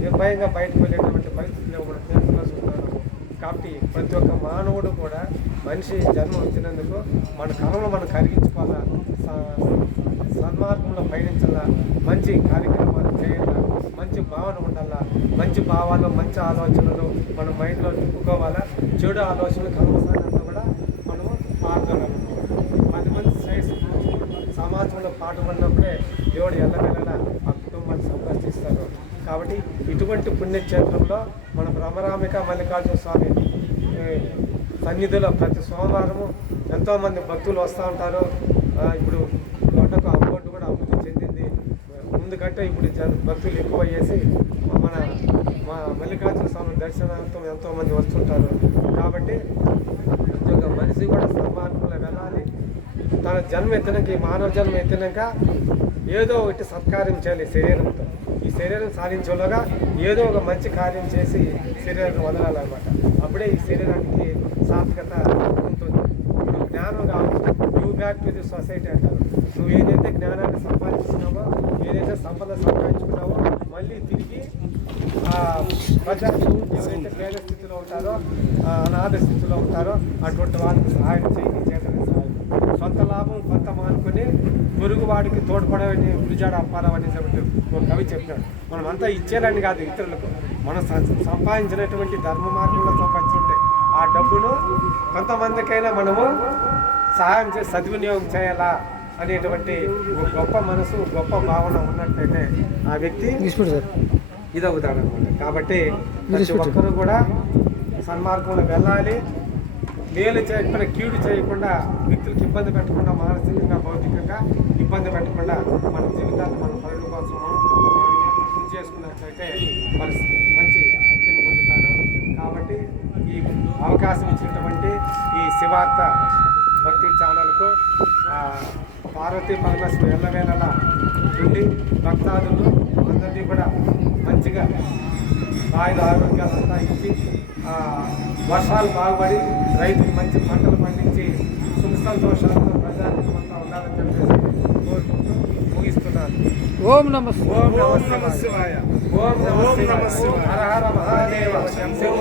నిర్భయంగా బయటకు వెళ్ళేటువంటి పరిస్థితిలో కూడా తీవ్రంగా చూస్తున్నాము. కాబట్టి ప్రతి ఒక్క మానవుడు కూడా మనిషి జన్మ వచ్చినందుకు మన కళను మనం కరిగించుకోవాలా స- సన్మార్గంలో పయనించాలా? మంచి కార్యక్రమాలు చేయాలా? మంచి భావన ఉండాలా? మంచి భావాలు మంచి ఆలోచనలు మన మైండ్లో నింపుకోవాలా? చెడు ఆలోచనలు కలవసానంతా కూడా మనము మారుతున్నాము పది మంది శ్రేష్ఠ సమాజంలో పాటుపడినప్పుడే దేవుడు ఎల్లవెల్లలా ఆ కుటుంబాన్ని సంరక్షిస్తారు కాబట్టి ఇటువంటి పుణ్యక్షేత్రంలో మన బ్రహ్మరామిక మల్లికార్జున స్వామి సన్నిధిలో ప్రతి సోమవారము ఎంతోమంది భక్తులు వస్తూ ఉంటారు. ఇప్పుడు కొండకు అమ్మోటు కూడా అభివృద్ధి చెందింది. ముందుకంటే ఇప్పుడు భక్తులు ఎక్కువ అయ్యేసి మన మా మల్లికార్జున స్వామి దర్శనార్థం ఎంతోమంది వస్తుంటారు. కాబట్టి ప్రతి ఒక్క మనిషి కూడా సన్మార్గంలో వెళ్ళాలి. తన జన్మ ఎత్తినాక ఈ మానవ జన్మ ఎత్తినాక ఏదో ఒకటి సత్కారం చేయాలి శరీరంతో. ఈ శరీరం సాధించేలోగా ఏదో ఒక మంచి కార్యం చేసి శరీరాన్ని వదలాలన్నమాట. అప్పుడే ఈ శరీరానికి సార్థకత ఉంటుంది. ఇప్పుడు జ్ఞానం కావచ్చు give back to the society అంటారు. నువ్వు ఏదైతే జ్ఞానాన్ని సంపాదించినావో ఏదైతే సంపద సంపాదించుకున్నావో మళ్ళీ తిరిగి ప్రజలకు ఎవరైతే పేద స్థితిలో ఉంటారో అనాథ స్థితిలో ఉంటారో అటువంటి వాళ్ళకి సహాయం చేయి సొంత లాభం కొంత మానుకొని పొరుగువాడికి తోడ్పడని గురిజాడ అప్పారావు అని చెప్పి ఒక కవి చెప్పాడు. మనం అంతా ఇచ్చేయాలని కాదు ఇతరులకు. మనం సంపాదించినటువంటి ధర్మ మార్గంలో సంపాదించుంటే ఆ డబ్బును కొంతమందికైనా మనము సహాయం చేసి సద్వినియోగం చేయాలా అనేటువంటి ఒక గొప్ప మనసు గొప్ప భావన ఉన్నట్లయితే ఆ వ్యక్తి ఇదవుతాడు అనమాట కాబట్టి ప్రతి ఒక్కరూ కూడా సన్మార్గంలో వెళ్ళాలి. మేలు చేయకుండా కీడు చేయకుండా వ్యక్తులకు ఇబ్బంది పెట్టకుండా మానసికంగా భౌతికంగా ఇబ్బంది పెట్టకుండా మన జీవితాన్ని మన పనుల కోసం మనం చేసుకున్నట్లయితే పరిస్థితి మంచి ముక్తిని పొందుతారు. కాబట్టి ఈ అవకాశం ఇచ్చినటువంటి ఈ శివార్త భక్తి ఛానల్కు పార్వతీ పరమేశ్వరు ఎల్లవేళలా ఉండి భక్తాదులు అందరినీ కూడా మంచిగా ఆయుధ ఆరోగ్యాలంతా ఇచ్చి ఆ, వర్షాలు బాగుపడి రైతులు మంచి పంటలు పండించి సుఖ సంతోషాలతో ప్రజానికం అంతా ఉండాలని చెప్పేసి కోరుకుంటూ ముగిస్తున్నాను. ఓం నమ ఓం నమ శివాయ. ఓం నమ శివాయ. హర హర మహాదేవ. శంభో